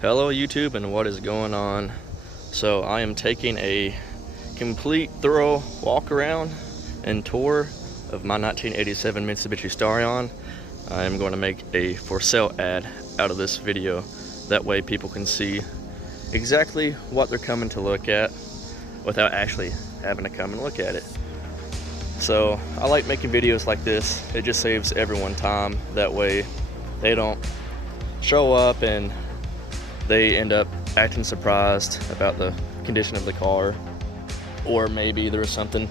Hello YouTube, and what is going on? So I am taking a complete thorough walk around and tour of my 1987 Mitsubishi Starion. I am going to make a for sale ad out of this video. That way people can see exactly what they're coming to look at without actually having to come and look at it. So I like making videos like this. It just saves everyone time. That way they don't show up and they end up acting surprised about the condition of the car, or maybe there was something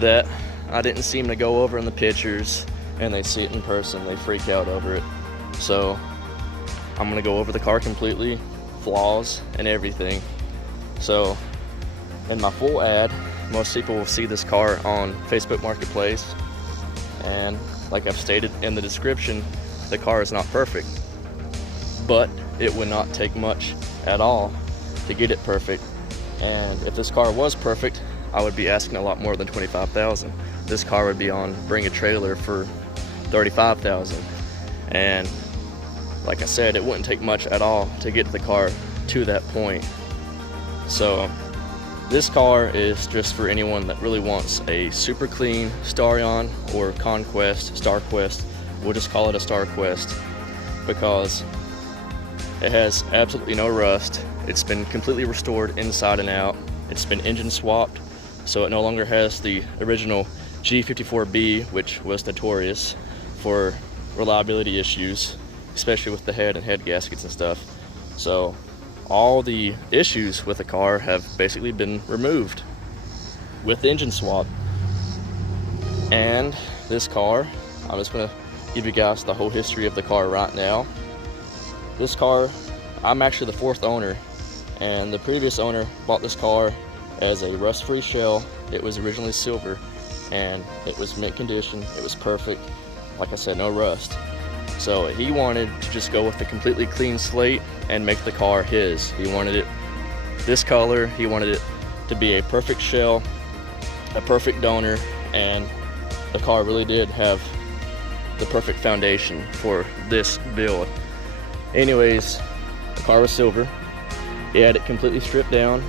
that I didn't seem to go over in the pictures and they see it in person, they freak out over it. So I'm gonna go over the car completely, flaws and everything. So in my full ad, most people will see this car on Facebook Marketplace, and like I've stated in the description, the car is not perfect, but it would not take much at all to get it perfect. And if this car was perfect, I would be asking a lot more than $25,000. This car would be on Bring a Trailer for $35,000. And like I said, it wouldn't take much at all to get the car to that point. So this car is just for anyone that really wants a super clean Starion or Conquest, StarQuest. We'll just call it a StarQuest because it has absolutely no rust. It's been completely restored inside and out. It's been engine swapped, so it no longer has the original G54B, which was notorious for reliability issues, especially with the head and head gaskets and stuff. So all the issues with the car have basically been removed with the engine swap. And this car, I'm just gonna give you guys the whole history of the car right now. This car, I'm actually the fourth owner, and the previous owner bought this car as a rust-free shell. It was originally silver, and it was mint condition. It was perfect. Like I said, no rust. So he wanted to just go with a completely clean slate and make the car his. He wanted it this color. He wanted it to be a perfect shell, a perfect donor, and the car really did have the perfect foundation for this build. Anyways, the car was silver. He had it completely stripped down,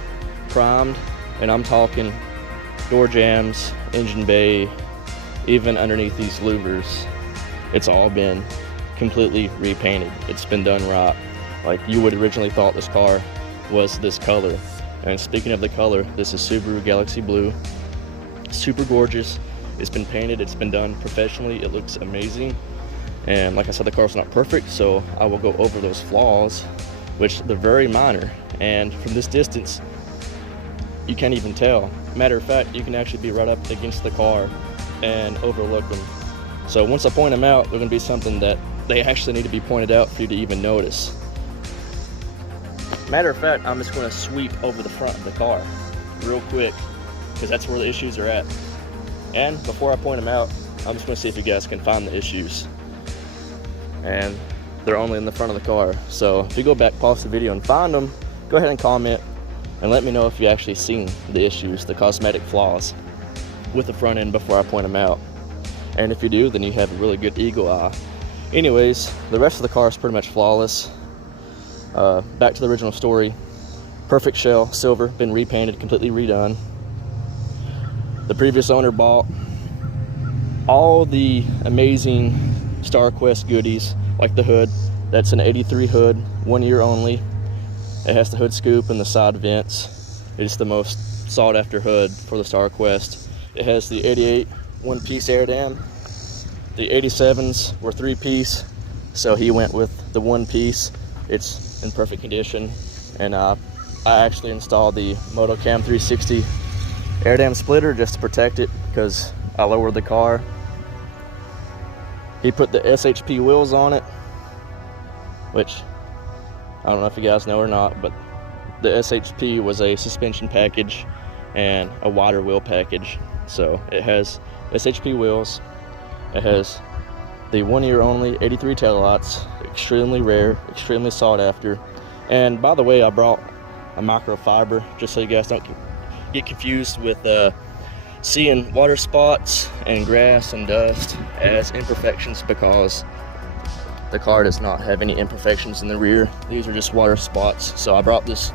primed, and I'm talking door jambs, engine bay, even underneath these louvers. It's all been completely repainted. It's been done right. Like you would originally thought this car was this color. And speaking of the color, this is Subaru Galaxy Blue. Super gorgeous. It's been painted, it's been done professionally. It looks amazing. And like I said, the car's not perfect, so I will go over those flaws, which they're very minor. And from this distance, you can't even tell. Matter of fact, you can actually be right up against the car and overlook them. So once I point them out, they're gonna be something that they actually need to be pointed out for you to even notice. Matter of fact, I'm just gonna sweep over the front of the car real quick, because that's where the issues are at. And before I point them out, I'm just gonna see if you guys can find the issues. And they're only in the front of the car. So if you go back, pause the video and find them, go ahead and comment and let me know if you actually seen the issues, the cosmetic flaws with the front end before I point them out. And if you do, then you have a really good eagle eye. Anyways, the rest of the car is pretty much flawless. Back to the original story. Perfect shell, silver, been repainted, completely redone. The previous owner bought all the amazing StarQuest goodies, like the hood. That's an 83 hood, 1 year only. It has the hood scoop and the side vents. It's the most sought after hood for the StarQuest. It has the 88 one-piece air dam. The 87s were 3-piece, so he went with the 1-piece. It's in perfect condition. And I actually installed the Dynocom 360 air dam splitter just to protect it, because I lowered the car. He put the SHP wheels on it, which I don't know if you guys know or not, but the SHP was a suspension package and a wider wheel package. So it has SHP wheels, it has the 1 year only 83 taillights, extremely rare, extremely sought after. And by the way, I brought a microfiber just so you guys don't get confused with seeing water spots and grass and dust as imperfections, because the car does not have any imperfections in the rear. These are just water spots. So I brought this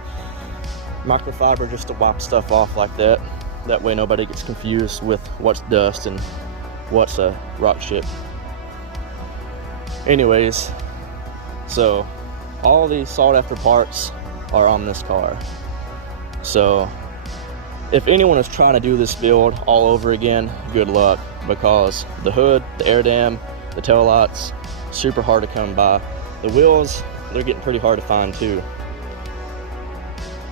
microfiber just to wipe stuff off like that. That way nobody gets confused with what's dust and what's a rock chip. Anyways, so all these sought after parts are on this car. So if anyone is trying to do this build all over again, good luck, because the hood, the air dam, the tail lights, super hard to come by. The wheels, they're getting pretty hard to find too.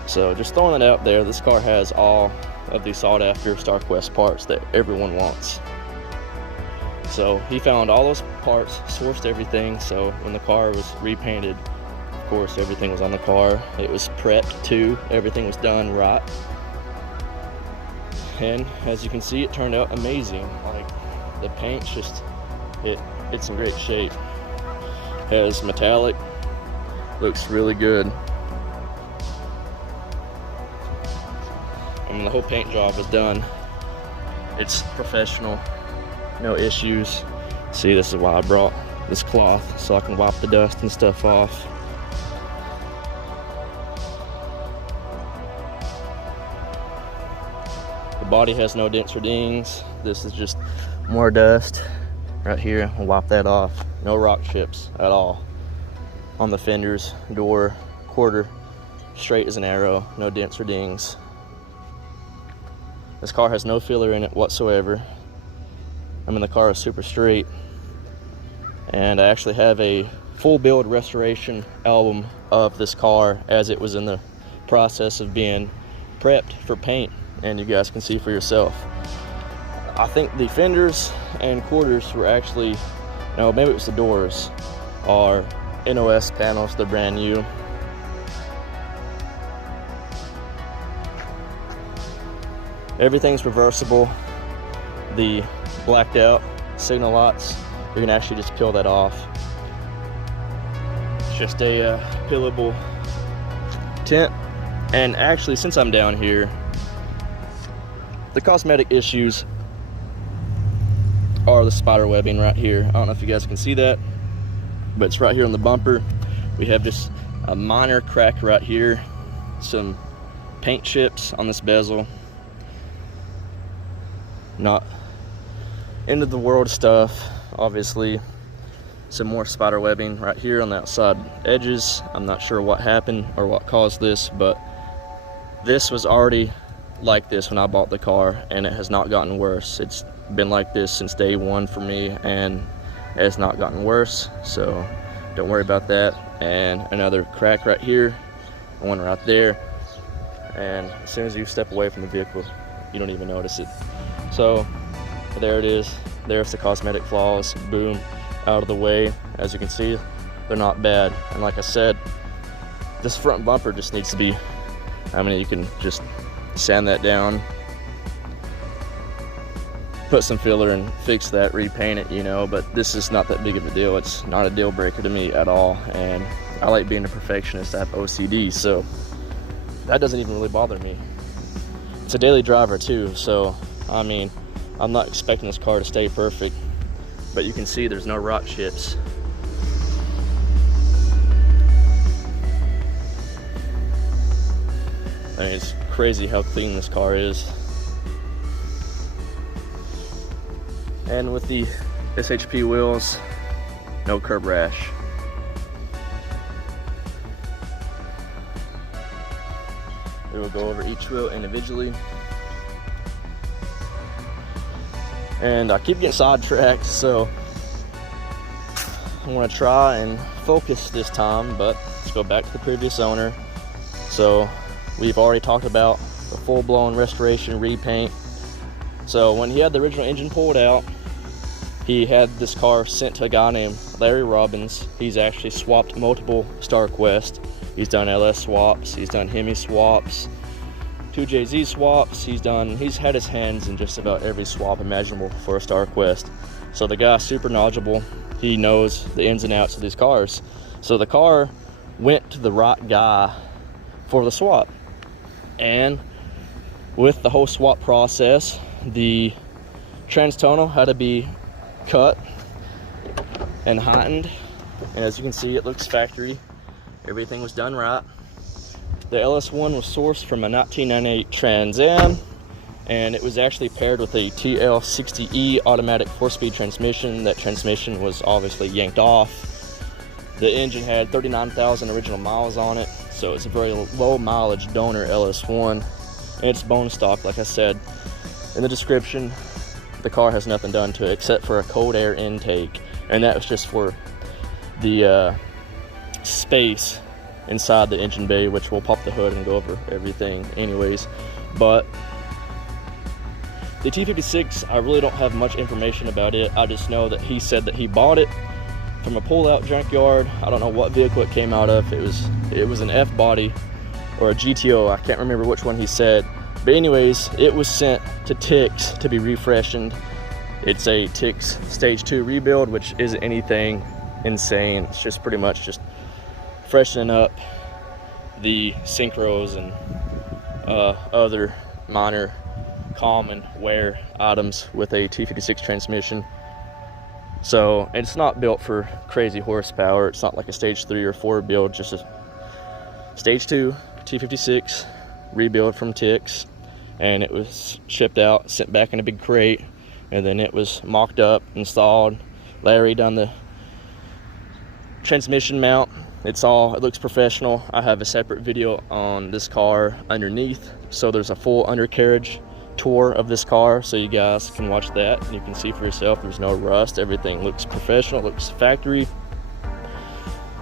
So just throwing it out there, this car has all of the sought after StarQuest parts that everyone wants. So he found all those parts, sourced everything, so when the car was repainted, of course everything was on the car. It was prepped too, everything was done right. And as you can see, it turned out amazing. Like, the paint's just, it's in great shape. Has metallic, looks really good. I mean, the whole paint job is done. It's professional, no issues. See, this is why I brought this cloth, so I can wipe the dust and stuff off. The body has no dents or dings. This is just more dust right here. I'll wipe that off. No rock chips at all on the fenders, door, quarter, straight as an arrow, no dents or dings. This car has no filler in it whatsoever. I mean, the car is super straight. And I actually have a full build restoration album of this car as it was in the process of being prepped for paint, and you guys can see for yourself. I think the fenders and quarters were actually, no, maybe it was the doors, are NOS panels. They're brand new. Everything's reversible. The blacked out signal lights, you can actually just peel that off. It's just a peelable tint. And actually, since I'm down here, the cosmetic issues are the spider webbing right here. I don't know if you guys can see that, but it's right here on the bumper. We have just a minor crack right here, some paint chips on this bezel. Not end of the world stuff. Obviously, some more spider webbing right here on the outside edges. I'm not sure what happened or what caused this, but this was already like this when I bought the car, and it has not gotten worse. It's been like this since day one for me, and it has not gotten worse, so don't worry about that. And another crack right here, one right there, and as soon as you step away from the vehicle, you don't even notice it. So there it is. There's the cosmetic flaws, boom, out of the way. As you can see, they're not bad. And like I said, this front bumper just needs to be, I mean, you can just sand that down, put some filler and fix that, repaint it, you know, but this is not that big of a deal. It's not a deal breaker to me at all, and I like being a perfectionist. I have OCD, so that doesn't even really bother me. It's a daily driver too, so I mean, I'm not expecting this car to stay perfect, but you can see there's no rock chips. I mean, it's crazy how clean this car is. And with the SHP wheels, no curb rash. We will go over each wheel individually. And I keep getting sidetracked, so I'm gonna try and focus this time, but let's go back to the previous owner. So we've already talked about the full-blown restoration, repaint. So when he had the original engine pulled out, he had this car sent to a guy named Larry Robbins. He's actually swapped multiple StarQuest. He's done LS swaps, he's done Hemi swaps, 2JZ swaps. He's had his hands in just about every swap imaginable for a StarQuest. So the guy's super knowledgeable. He knows the ins and outs of these cars. So the car went to the right guy for the swap. And with the whole swap process, the trans tonal had to be cut and heightened And as you can see, it looks factory. Everything was done right. The LS1 was sourced from a 1998 Trans Am, and it was actually paired with a TL60E automatic 4-speed transmission. That transmission was obviously yanked off. The engine had 39,000 original miles on it, so it's a very low mileage donor LS1. And it's bone stock, like I said in the description. The car has nothing done to it except for a cold air intake, and that was just for the space inside the engine bay, which we'll pop the hood and go over everything anyways. But the T-56, I really don't have much information about it. I just know that he said that he bought it from a pull-out junkyard. I don't know what vehicle it came out of. It was an F-body or a GTO. I can't remember which one he said. But anyways, it was sent to Tix to be refreshened. It's a Tix Stage 2 rebuild, which isn't anything insane. It's just pretty much just freshening up the synchros and other minor common wear items with a T-56 transmission. So it's not built for crazy horsepower. It's not like a stage 3 or 4 build, just a stage 2 T-56 rebuild from Tix. And it was shipped out, sent back in a big crate, and then it was mocked up, installed. Larry done the transmission mount. It looks professional. I have a separate video on this car underneath, so there's a full undercarriage tour of this car, so you guys can watch that and you can see for yourself. There's no rust. Everything looks professional, looks factory.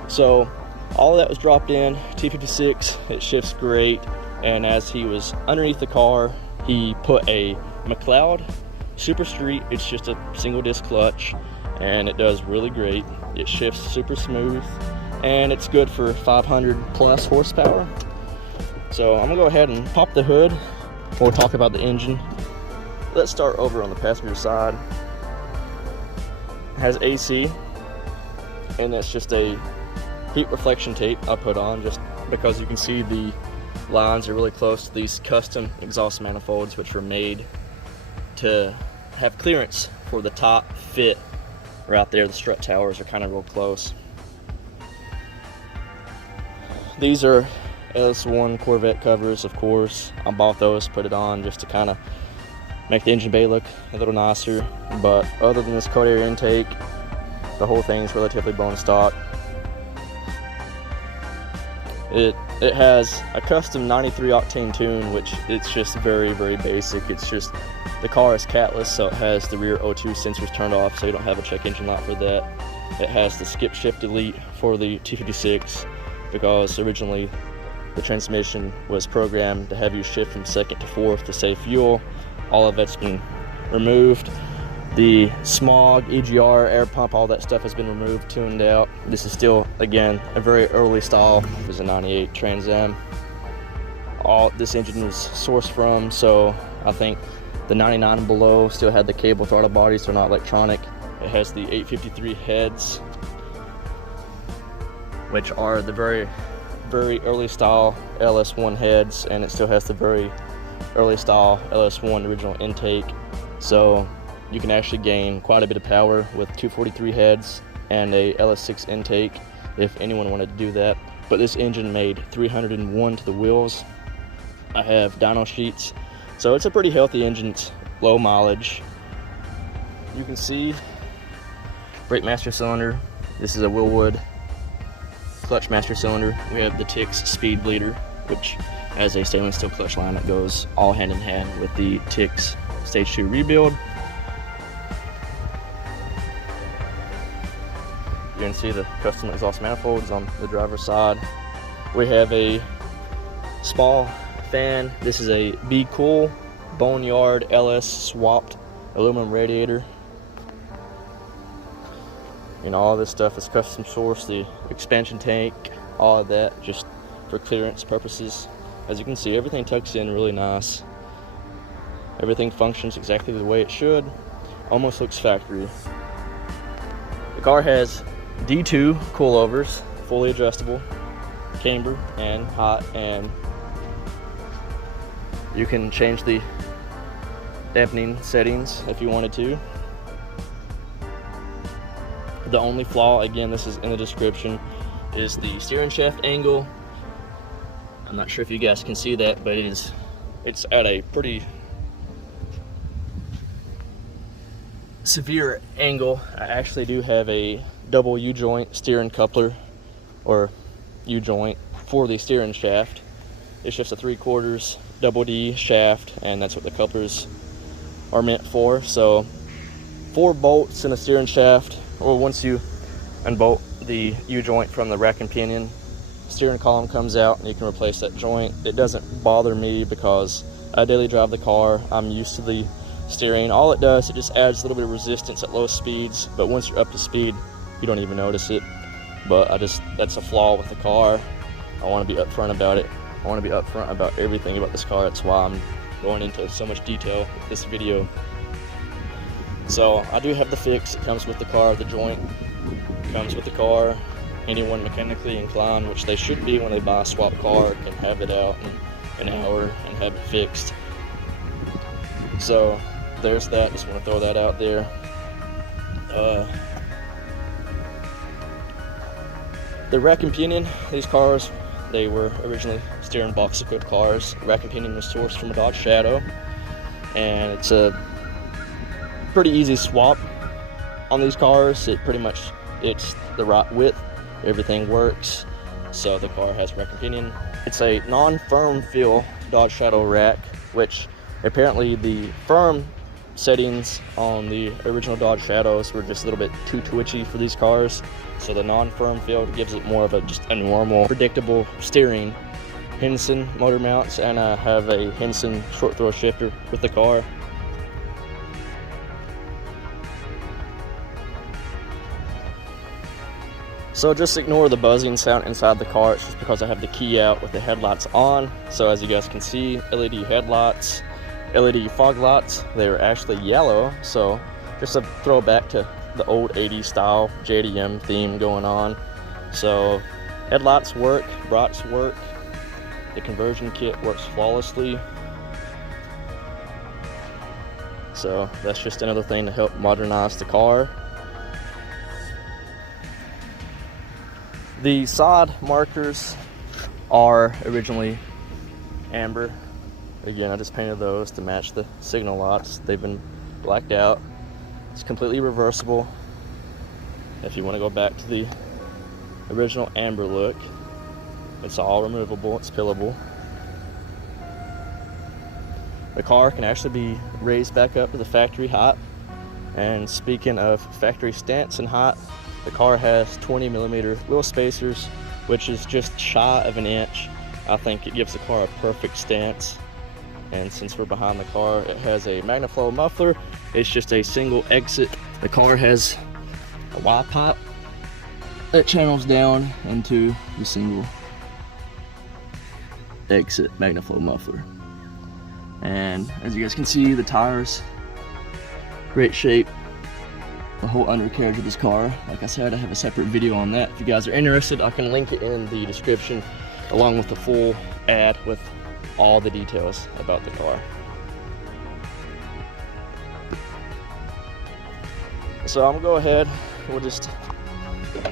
So all of that was dropped in. T-56, it shifts great. And as he was underneath the car, he put a McLeod Super Street. It's just a single disc clutch, and it does really great. It shifts super smooth, and it's good for 500 plus horsepower. So I'm gonna go ahead and pop the hood. We'll talk about the engine. Let's start over on the passenger side. It has AC, and that's just a heat reflection tape I put on just because you can see the lines are really close to these custom exhaust manifolds, which were made to have clearance for the top fit. Right there, the strut towers are kind of real close. These are LS1 Corvette covers, of course. I bought those, put it on just to kind of make the engine bay look a little nicer. But other than this cold air intake, the whole thing is relatively bone stock. It has a custom 93 octane tune, which it's just very, very basic. It's just, the car is catless, so it has the rear O2 sensors turned off, so you don't have a check engine light for that. It has the skip shift delete for the T-56, because originally the transmission was programmed to have you shift from second to fourth to save fuel. All of that's been removed. The smog, EGR, air pump, all that stuff has been removed, tuned out. This is still, again, a very early style. It was a 98 Trans Am. All this engine was sourced from, so I think the 99 and below still had the cable throttle bodies, so not electronic. It has the 853 heads, which are the very, very early style LS1 heads, and it still has the very early style LS1 original intake. So you can actually gain quite a bit of power with 243 heads and a LS6 intake if anyone wanted to do that. But this engine made 301 to the wheels. I have dyno sheets, so it's a pretty healthy engine. It's low mileage. You can see brake master cylinder. This is a Willwood clutch master cylinder. We have the Tix speed bleeder, which has a stainless steel clutch line that goes all hand in hand with the Tix Stage 2 rebuild. You can see the custom exhaust manifolds on the driver's side. We have a small fan. This is a Be Cool Boneyard LS swapped aluminum radiator. You know, all this stuff is custom sourced. The expansion tank, all of that, just for clearance purposes. As you can see, everything tucks in really nice. Everything functions exactly the way it should. Almost looks factory. The car has D2 coilovers, fully adjustable, camber and hot, and you can change the dampening settings if you wanted to. The only flaw, again, this is in the description, is the steering shaft angle. I'm not sure if you guys can see that, but it's at a pretty severe angle. I actually do have a double U-joint steering coupler, or U-joint, for the steering shaft. It's just a 3/4 double D shaft, and that's what the couplers are meant for. So 4 bolts in the steering shaft, or once you unbolt the U-joint from the rack and pinion, steering column comes out and you can replace that joint. It doesn't bother me because I daily drive the car. I'm used to the steering. All it does, it just adds a little bit of resistance at low speeds, but once you're up to speed, you don't even notice it. But that's a flaw with the car. I want to be upfront about it. I want to be upfront about everything about this car. That's why I'm going into so much detail with this video. So I do have the fix. It comes with the car. The joint comes with the car. Anyone mechanically inclined, which they should be when they buy a swap car, can have it out in an hour and have it fixed. So there's that. Just want to throw that out there. The rack and pinion, these cars, they were originally steering box equipped cars. Rack and pinion was sourced from a Dodge Shadow, and it's a pretty easy swap on these cars. It's the right width, everything works. So the car has rack and pinion. It's a non-firm feel Dodge Shadow rack, which apparently the firm settings on the original Dodge Shadows were just a little bit too twitchy for these cars. So the non-firm feel gives it more of just a normal, predictable steering. Henson motor mounts, and I have a Henson short throw shifter with the car. So just ignore the buzzing sound inside the car. It's just because I have the key out with the headlights on. So as you guys can see, LED headlights, LED fog lights, they're actually yellow. So just a throwback to the old 80s style JDM theme going on. So headlights work, brights work, the conversion kit works flawlessly. So that's just another thing to help modernize the car. The side markers are originally amber. Again, I just painted those to match the signal lights. They've been blacked out. It's completely reversible. If you want to go back to the original amber look, it's all removable, it's pillable. The car can actually be raised back up to the factory height. And speaking of factory stance and height, the car has 20mm wheel spacers, which is just shy of an inch. I think it gives the car a perfect stance. And since we're behind the car, it has a MagnaFlow muffler. It's just a single exit. The car has a Y pipe that channels down into the single exit MagnaFlow muffler. And as you guys can see, the tires, great shape. The whole undercarriage of this car, like I said, I have a separate video on that. If you guys are interested, I can link it in the description along with the full ad with all the details about the car. So I'm gonna go ahead, we'll just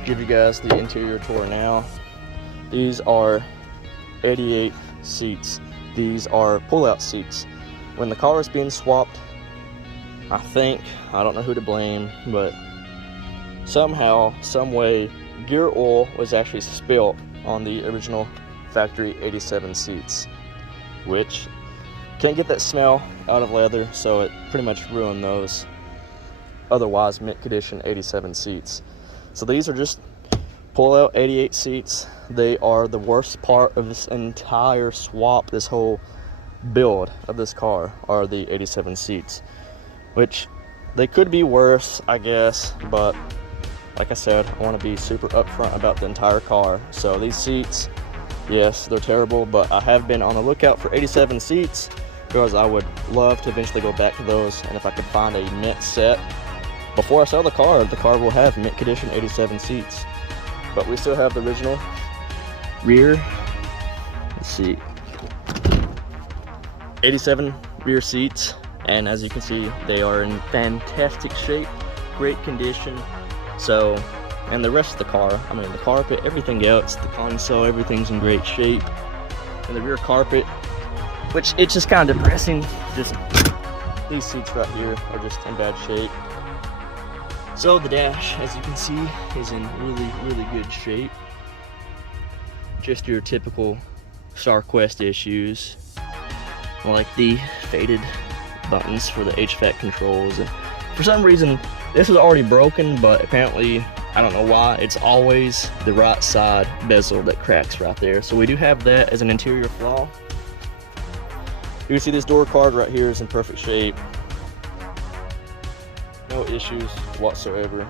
give you guys the interior tour now. These are 88 seats. These are pull-out seats. When the car is being swapped, I don't know who to blame, but somehow, some way, gear oil was actually spilled on the original factory 87 seats, which can't get that smell out of leather, so it pretty much ruined those otherwise mint condition 87 seats. So these are just pull out 88 seats. They are the worst part of this entire swap, this whole build of this car, are the 87 seats, which they could be worse, I guess, but like I said, I want to be super upfront about the entire car. So these seats, yes, they're terrible, but I have been on the lookout for 87 seats because I would love to eventually go back to those. And if I could find a mint set before I sell the car will have mint condition 87 seats. But we still have the original rear, let's see, 87 rear seats. And as you can see, they are in fantastic shape, great condition, So, and the rest of the car, I mean the carpet, everything else, the console, everything's in great shape. And the rear carpet, which it's just kind of depressing, just these seats right here are just in bad shape. So the dash, as you can see, is in really good shape. Just your typical StarQuest issues, like the faded buttons for the HVAC controls. And for some reason, this was already broken, but apparently, I don't know why, it's always the right side bezel that cracks right there. So we do have that as an interior flaw. You can see this door card right here is in perfect shape. No issues whatsoever.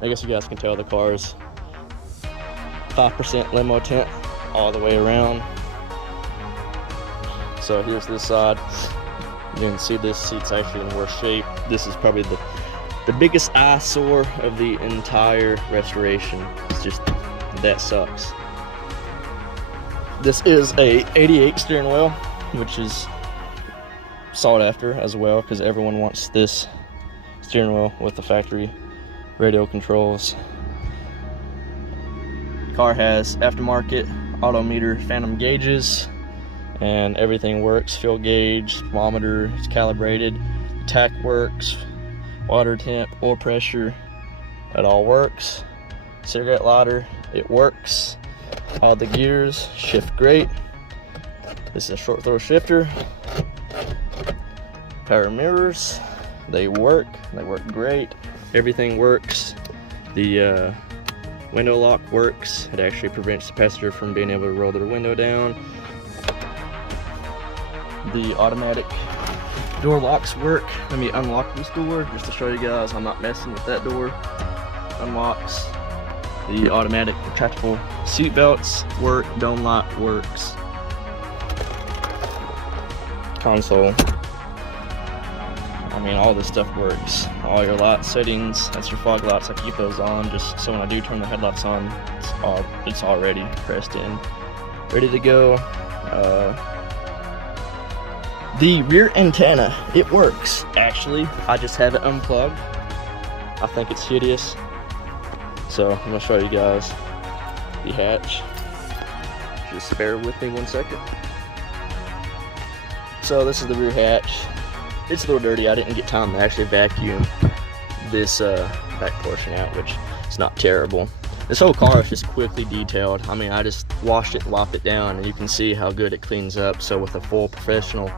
I guess you guys can tell the car's 5% limo tint all the way around. So here's this side. You can see this seat's actually in worse shape. This is probably the biggest eyesore of the entire restoration. It's just, that sucks. This is a 88 steering wheel, which is sought after as well, because everyone wants this steering wheel with the factory radio controls. Car has aftermarket odometer phantom gauges, and everything works. Fuel gauge, thermometer is calibrated, tach works, water temp, oil pressure, it all works. Cigarette lighter, it works. All the gears shift great. This is a short throw shifter. Power mirrors, they work great. Everything works. The window lock works. It actually prevents the passenger from being able to roll their window down. The automatic door locks work. Let me unlock this door just to show you guys I'm not messing with that door. Unlocks. The automatic retractable seat belts work. Dome light works. Console. I mean, all this stuff works. All your light settings, that's your fog lights. I keep those on just so when I do turn the headlights on, it's already pressed in, ready to go. The rear antenna, it works. Actually, I just have it unplugged. I think it's hideous. So I'm gonna show you guys the hatch. Just bear with me 1 second. So this is the rear hatch. It's a little dirty. I didn't get time to actually vacuum this back portion out, which is not terrible. This whole car is just quickly detailed. I mean, I just washed it and wiped it down, and you can see how good it cleans up. So with a full professional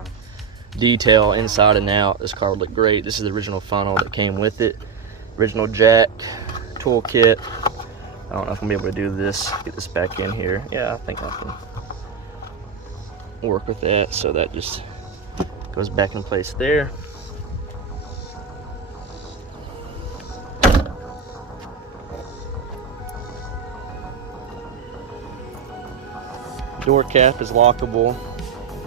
detail inside and out, this car would look great. This is the original funnel that came with it. Original jack, toolkit. I don't know if I'm gonna be able to do this, get this back in here. Yeah, I think I can work with that. So that just goes back in place there. Door cap is lockable,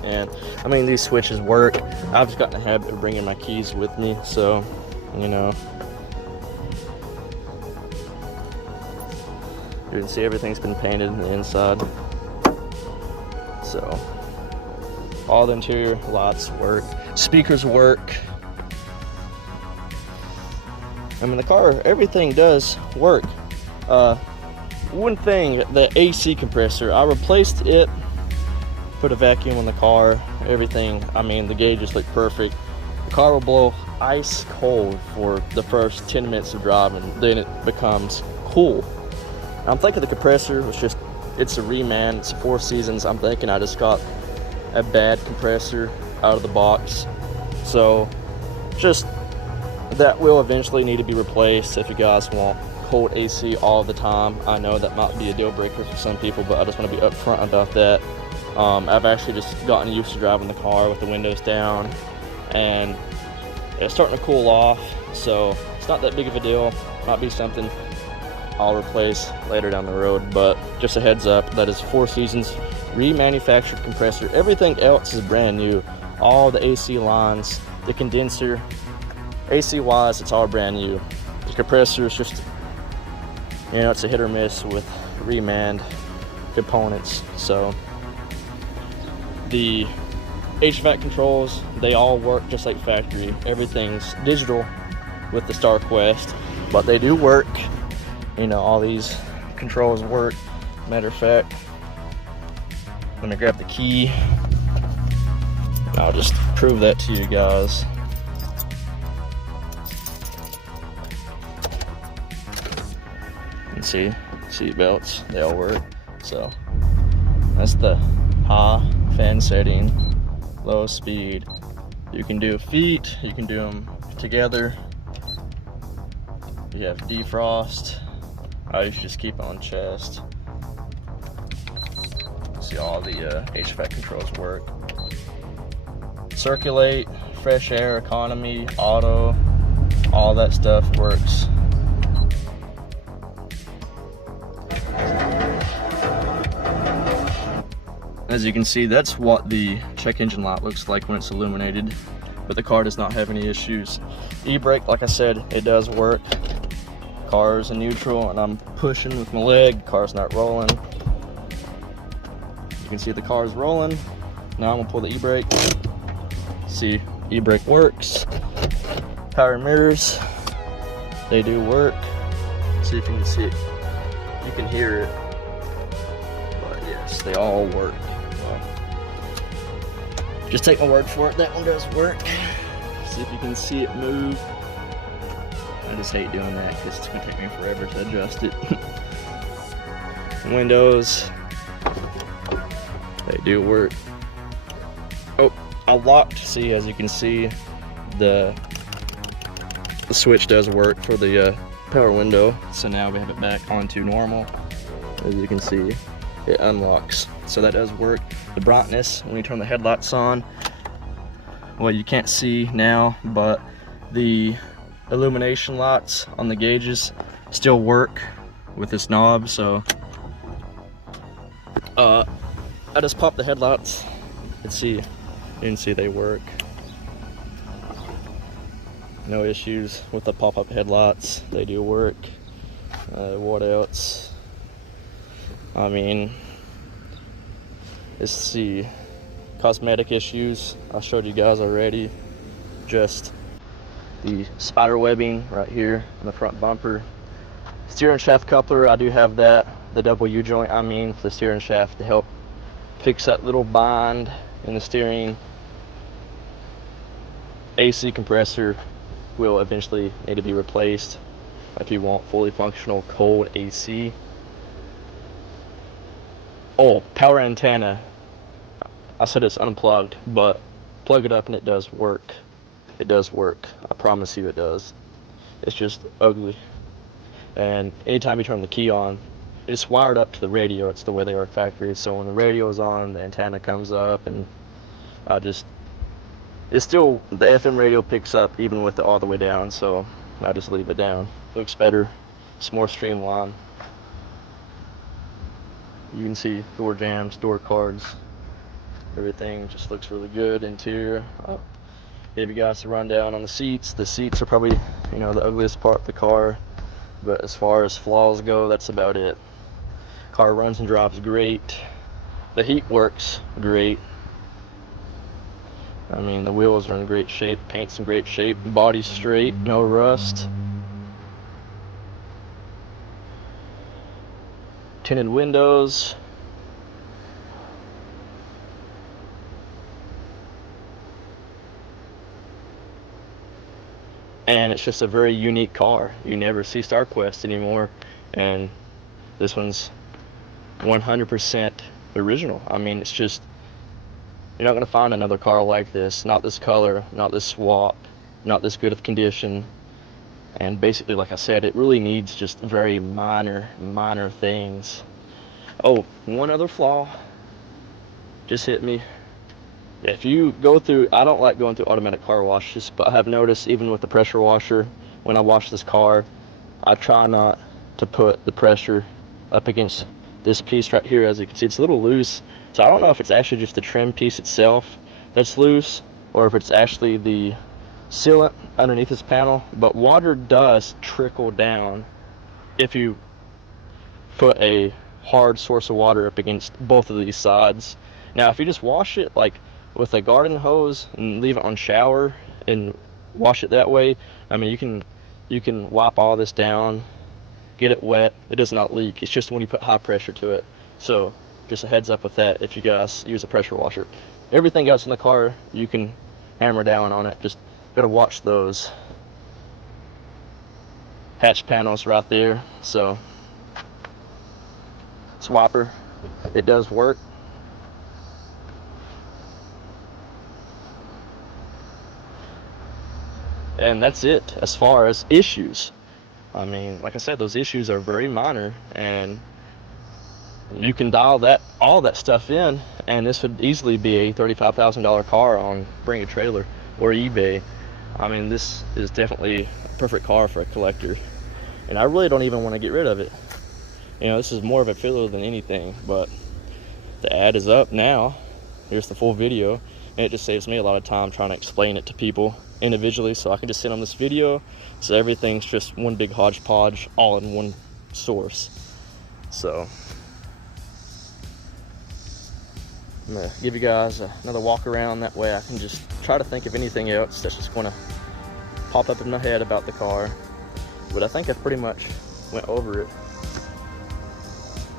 and I mean, these switches work. I've just gotten a habit of bringing my keys with me, so you know. You can see everything's been painted on the inside. So all the interior lights work. Speakers work. I mean, the car, everything does work. One thing, the AC compressor, I replaced it, put a vacuum on the car, everything. I mean, the gauges look perfect. The car will blow ice cold for the first 10 minutes of driving, then it becomes cool. I'm thinking the compressor was just, it's a reman, it's 4 seasons. I'm thinking I just got a bad compressor out of the box. So just, that will eventually need to be replaced if you guys want cold AC all the time. I know that might be a deal breaker for some people, but I just want to be upfront about that. I've actually just gotten used to driving the car with the windows down, and it's starting to cool off, so it's not that big of a deal. Might be something I'll replace later down the road, but just a heads up, that is 4 seasons, remanufactured compressor. Everything else is brand new. All the AC lines, the condenser, AC wise, it's all brand new. The compressor is just, you know, it's a hit or miss with reman components. So the HVAC controls, they all work just like factory. Everything's digital. with the StarQuest, but they do work. You know, all these controls work. Matter of fact, let me grab the key. I'll just prove that to you guys. And see, seat belts, they all work. So that's the high fan setting, low speed. You can do feet, you can do them together. You have defrost. I usually just keep on chest. See, all the HVAC controls work. Circulate, fresh air, economy, auto, all that stuff works. As you can see, that's what the check engine light looks like when it's illuminated, but the car does not have any issues. E-brake, like I said, it does work. Car's in neutral and I'm pushing with my leg, car's not rolling. You can see the car's rolling. Now I'm gonna pull the e-brake. See, e-brake works. Power mirrors, they do work. See if you can see it. You can hear it. But yes, they all work. Well, just take my word for it, that one does work. See if you can see it move. I just hate doing that because it's gonna take me forever to adjust it. Windows, they do work. Oh, I locked. See, as you can see, the switch does work for the power window. So now we have it back onto normal. As you can see, it unlocks. So that does work. The brightness, when you turn the headlights on, well, you can't see now, but the illumination lights on the gauges still work with this knob. So I just popped the headlights. You can see they work. No issues with the pop-up headlights, they do work. What else? I mean, let's see, cosmetic issues I showed you guys already. Just the spider webbing right here in the front bumper. Steering shaft coupler, I do have that, the double U-joint I mean, for the steering shaft to help fix that little bind in the steering. AC compressor will eventually need to be replaced if you want fully functional cold AC. Oh, power antenna. I said it's unplugged, but plug it up and it does work. It does work. I promise you it does. It's just ugly. And anytime you turn the key on, it's wired up to the radio. It's the way they are factory. So when the radio is on, the antenna comes up, and it's still, the FM radio picks up even with it all the way down, so I just leave it down. Looks better, it's more streamlined. You can see door jambs, door cards, everything just looks really good. Interior, I'll give you guys a rundown on the seats. The seats are probably, you know, the ugliest part of the car, but as far as flaws go, that's about it. Car runs and drives great. The heat works great. I mean, the wheels are in great shape, paint's in great shape, body's straight, no rust. Tinted windows. And it's just a very unique car. You never see StarQuest anymore, and this one's 100% original. I mean, it's just, you're not gonna find another car like this, not this color, not this swap, not this good of condition. And basically, like I said, it really needs just very minor things. Oh, one other flaw just hit me. If you go through, I don't like going through automatic car washes, but I have noticed even with the pressure washer, when I wash this car, I try not to put the pressure up against this piece right here. As you can see, it's a little loose. So I don't know if it's actually just the trim piece itself that's loose, or if it's actually the sealant underneath this panel. But water does trickle down if you put a hard source of water up against both of these sides. Now, if you just wash it like with a garden hose and leave it on shower and wash it that way, I mean, you can you can wipe all this down, get it wet. It does not leak. It's just when you put high pressure to it. So just a heads up with that if you guys use a pressure washer. Everything else in the car, you can hammer down on it. Just gotta watch those hatch panels right there. So swapper, it does work. And that's it as far as issues. I mean, like I said, those issues are very minor, and you can dial all that stuff in, and this would easily be a $35,000 car on Bring a Trailer or eBay. I mean, this is definitely a perfect car for a collector, and I really don't even want to get rid of it. You know, this is more of a filler than anything, but the ad is up now. Here's the full video, and it just saves me a lot of time trying to explain it to people individually, so I can just send them this video, so everything's just one big hodgepodge, all in one source. So I'm gonna give you guys another walk around, that way I can just try to think of anything else that's just gonna pop up in my head about the car. But I think I pretty much went over it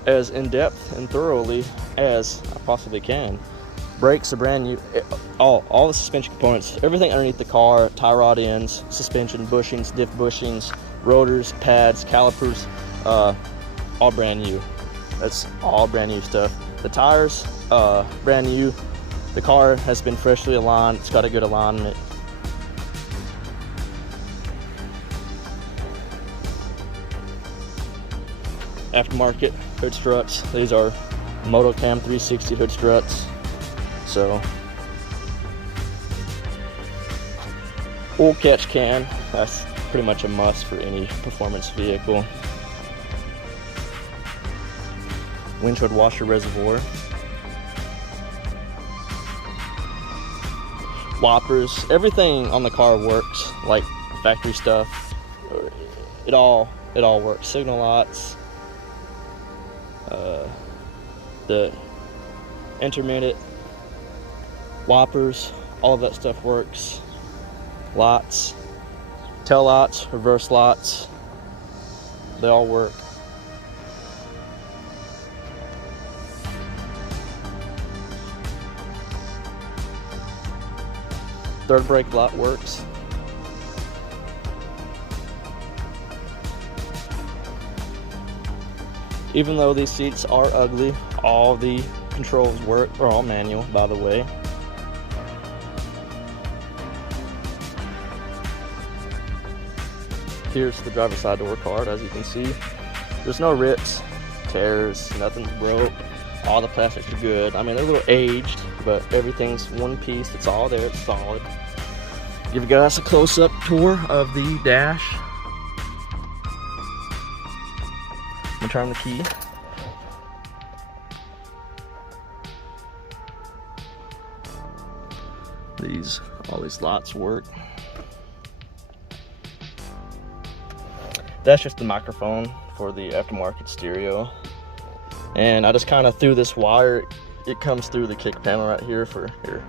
as in depth and thoroughly as I possibly can. Brakes are brand new. All the suspension components, everything underneath the car, tie rod ends, suspension bushings, diff bushings, rotors, pads, calipers, all brand new. That's all brand new stuff. The tires, brand new. The car has been freshly aligned. It's got a good alignment. Aftermarket hood struts. These are Motocam 360 hood struts. So, oil catch can, that's pretty much a must for any performance vehicle. Windshield washer reservoir. Wipers, everything on the car works, like factory stuff. It all works. Signal lights, the intermittent wipers, all of that stuff works. Lights, tail lights, reverse lights, they all work. Third brake light works. Even though these seats are ugly, all the controls work. They're all manual, by the way. Here's the driver's side door card. As you can see, there's no rips, tears, nothing's broke. All the plastics are good. I mean, they're a little aged, but everything's one piece. It's all there. It's solid. Give you guys a close-up tour of the dash. I'm gonna turn the key. All these lights work. That's just the microphone for the aftermarket stereo. And I just kind of threw this wire. It comes through the kick panel right here for your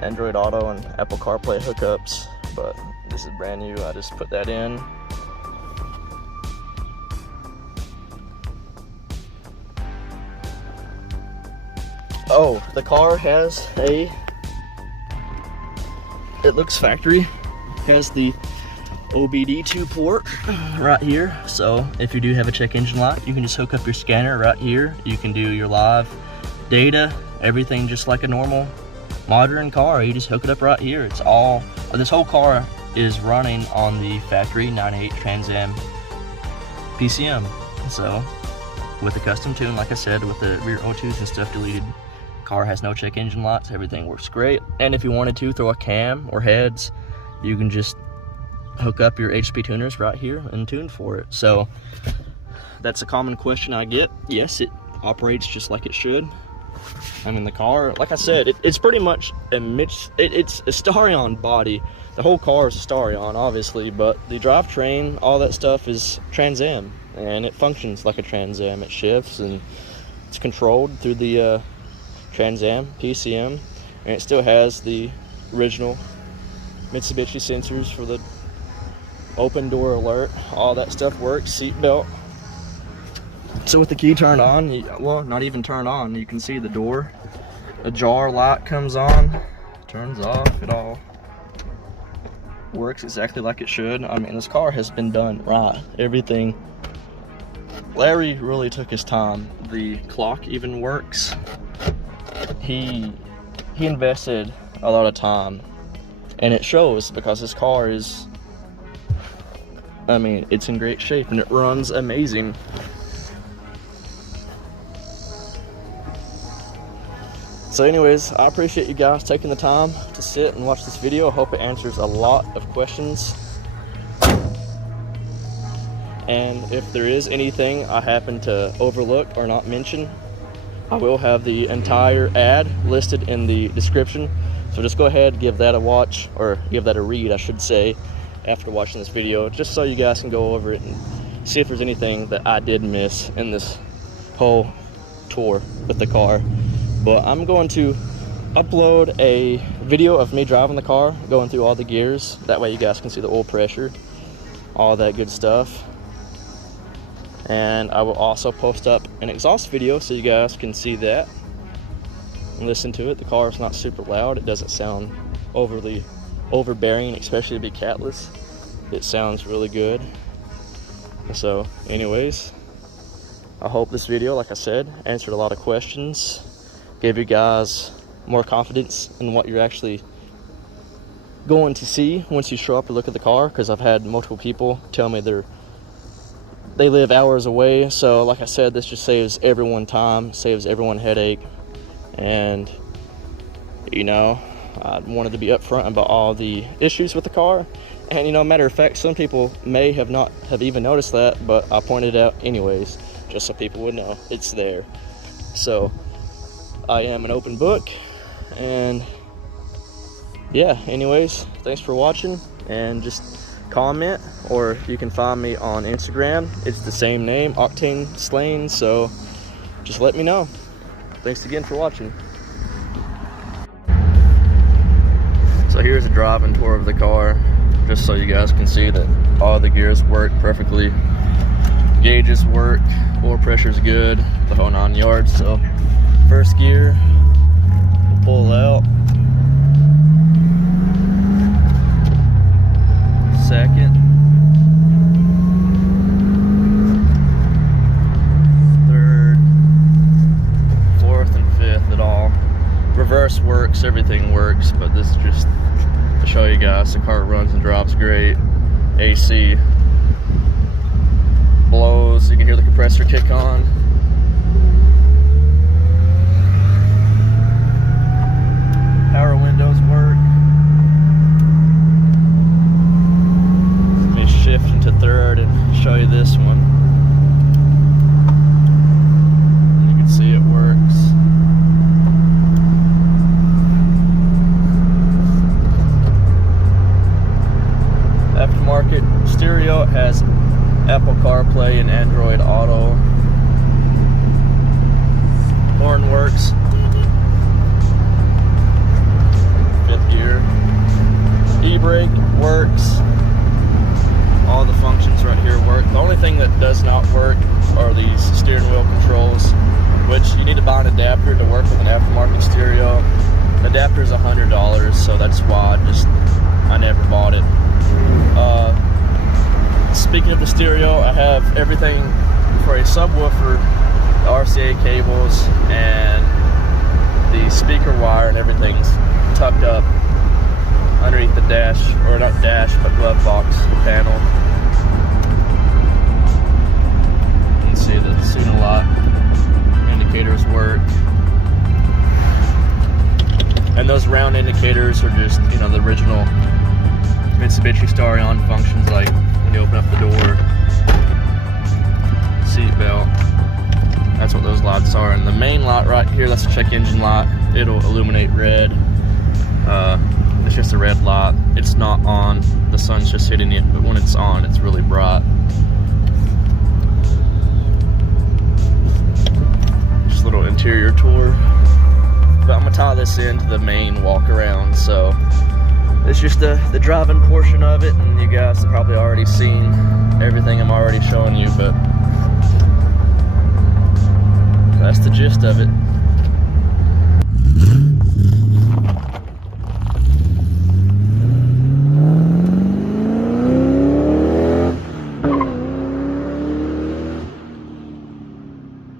Android Auto and Apple CarPlay hookups. But this is brand new. I just put that in. Oh, the car has it looks factory, has the OBD2 port right here. So if you do have a check engine light, you can just hook up your scanner right here. You can do your live data, everything just like a normal modern car. You just hook it up right here. It's all, this whole car is running on the factory 98 Trans Am PCM. So with the custom tune, like I said, with the rear O2s and stuff deleted, car has no check engine lights. Everything works great. And if you wanted to throw a cam or heads, you can just hook up your HP tuners right here and tune for it. So that's a common question I get. Yes, it operates just like it should. I mean, the car, like I said, it's pretty much it's a Starion body. The whole car is a Starion, obviously, but the drivetrain, all that stuff is Trans Am, and it functions like a Trans Am. It shifts and it's controlled through the Trans Am PCM, and it still has the original Mitsubishi sensors for the open door alert, all that stuff works, seat belt. So with the key turned on, well, not even turned on, you can see the door ajar light comes on, turns off, it all works exactly like it should. I mean, this car has been done right, everything. Larry really took his time. The clock even works. He invested a lot of time, and it shows because this car is, I mean, it's in great shape and it runs amazing. So anyways, I appreciate you guys taking the time to sit and watch this video. I hope it answers a lot of questions. And if there is anything I happen to overlook or not mention, I will have the entire ad listed in the description. So just go ahead, give that a watch, or give that a read, I should say, after watching this video, just so you guys can go over it and see if there's anything that I did miss in this whole tour with the car. But I'm going to upload a video of me driving the car, going through all the gears. That way you guys can see the oil pressure, all that good stuff. And I will also post up an exhaust video so you guys can see that and listen to it. The car is not super loud. It doesn't sound overly overbearing, especially to be catless. It sounds really good. So anyways, I hope this video, like I said, answered a lot of questions, gave you guys more confidence in what you're actually going to see once you show up and look at the car, because I've had multiple people tell me they live hours away. So like I said, this just saves everyone time, saves everyone headache. And you know, I wanted to be upfront about all the issues with the car. And you know, matter of fact, some people may not have even noticed that, but I pointed it out anyways, just so people would know it's there. So I am an open book. And yeah, anyways, thanks for watching, and just comment, or you can find me on Instagram. It's the same name, Octane Slane, so just let me know. Thanks again for watching. So here's a driving tour of the car, just so you guys can see that all the gears work perfectly. Gauges work, oil pressure's good, the whole 9 yards. So first gear, pull out. Second, third, fourth, and fifth. It all reverse works, everything works, but this is just to show you guys the car runs and drives great. AC blows, you can hear the compressor kick on. Power windows work. Shift into third and show you this one. You can see it works. Aftermarket stereo, has Apple CarPlay and Android Auto. Horn works. Fifth gear. E-brake works. All the functions right here work. The only thing that does not work are these steering wheel controls, which you need to buy an adapter to work with an aftermarket stereo. The adapter is $100, so that's why I never bought it. Speaking of the stereo, I have everything for a subwoofer, the RCA cables, and the speaker wire and everything's tucked up underneath the dash, or not dash, but glove box panel. You can see the signal light indicators work. And those round indicators are just, you know, the original Mitsubishi Starion functions, like when you open up the door, seat belt. That's what those lights are. And the main light right here, that's a check engine light. It'll illuminate red. It's just a red light. It's not on. The sun's just hitting it, but when it's on, it's really bright. Just a little interior tour. But I'm gonna tie this into the main walk around. So it's just the driving portion of it, and you guys have probably already seen everything I'm already showing you, but that's the gist of it.